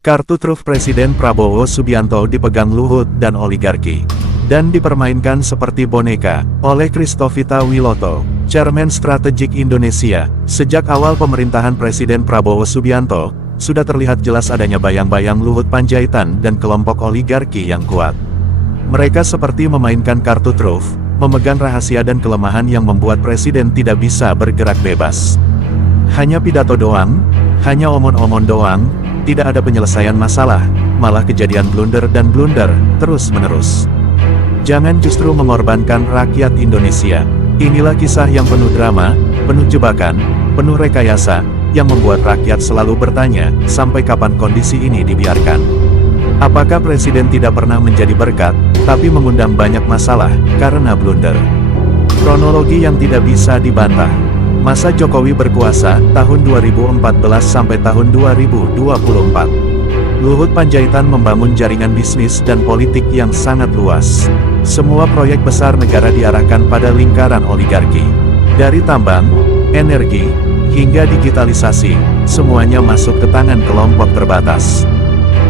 Kartu truf Presiden Prabowo Subianto dipegang Luhut dan oligarki, dan dipermainkan seperti boneka oleh Christovita Wiloto, Chairman Strategik Indonesia. Sejak awal pemerintahan Presiden Prabowo Subianto, sudah terlihat jelas adanya bayang-bayang Luhut Panjaitan dan kelompok oligarki yang kuat. Mereka seperti memainkan kartu truf, memegang rahasia dan kelemahan yang membuat Presiden tidak bisa bergerak bebas. Hanya pidato doang, hanya omon-omon doang, tidak ada penyelesaian masalah, malah kejadian blunder dan blunder, terus-menerus. Jangan justru mengorbankan rakyat Indonesia. Inilah kisah yang penuh drama, penuh jebakan, penuh rekayasa, yang membuat rakyat selalu bertanya, sampai kapan kondisi ini dibiarkan? Apakah Presiden tidak pernah menjadi berkat, tapi mengundang banyak masalah, karena blunder? Kronologi yang tidak bisa dibantah. Masa Jokowi berkuasa, tahun 2014 sampai tahun 2024. Luhut Panjaitan membangun jaringan bisnis dan politik yang sangat luas. Semua proyek besar negara diarahkan pada lingkaran oligarki. Dari tambang, energi, hingga digitalisasi, semuanya masuk ke tangan kelompok terbatas.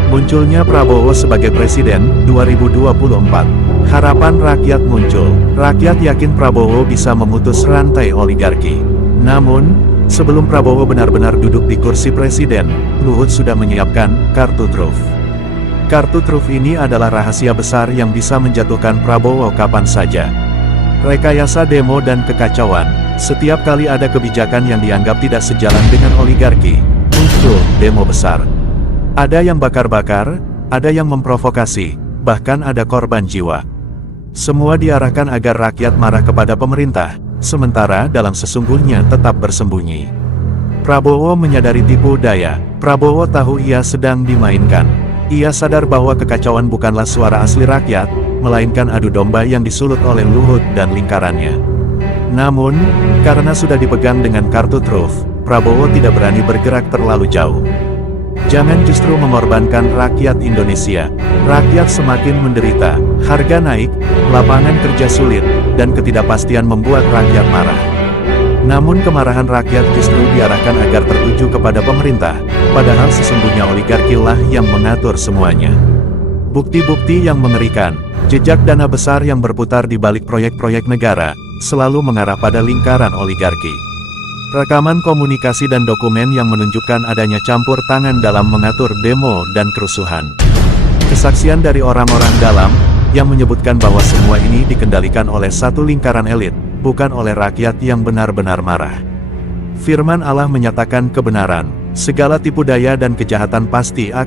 Munculnya Prabowo sebagai Presiden, 2024. Harapan rakyat muncul. Rakyat yakin Prabowo bisa memutus rantai oligarki. Namun, sebelum Prabowo benar-benar duduk di kursi Presiden, Luhut sudah menyiapkan kartu truf. Kartu truf ini adalah rahasia besar yang bisa menjatuhkan Prabowo kapan saja. Rekayasa demo dan kekacauan. Setiap kali ada kebijakan yang dianggap tidak sejalan dengan oligarki, muncul demo besar. Ada yang bakar-bakar, ada yang memprovokasi, bahkan ada korban jiwa. Semua diarahkan agar rakyat marah kepada pemerintah, sementara dalam sesungguhnya tetap bersembunyi. Prabowo menyadari tipu daya. Prabowo tahu ia sedang dimainkan. Ia sadar bahwa kekacauan bukanlah suara asli rakyat, melainkan adu domba yang disulut oleh Luhut dan lingkarannya. Namun, karena sudah dipegang dengan kartu truf, Prabowo tidak berani bergerak terlalu jauh. Jangan justru mengorbankan rakyat Indonesia. Rakyat semakin menderita, harga naik, lapangan kerja sulit, dan ketidakpastian membuat rakyat marah. Namun kemarahan rakyat justru diarahkan agar tertuju kepada pemerintah, padahal sesungguhnya oligarki lah yang mengatur semuanya. Bukti-bukti yang mengerikan, jejak dana besar yang berputar di balik proyek-proyek negara, selalu mengarah pada lingkaran oligarki. Rekaman komunikasi dan dokumen yang menunjukkan adanya campur tangan dalam mengatur demo dan kerusuhan. Kesaksian dari orang-orang dalam, yang menyebutkan bahwa semua ini dikendalikan oleh satu lingkaran elit, bukan oleh rakyat yang benar-benar marah. Firman Allah menyatakan kebenaran, segala tipu daya dan kejahatan pasti akan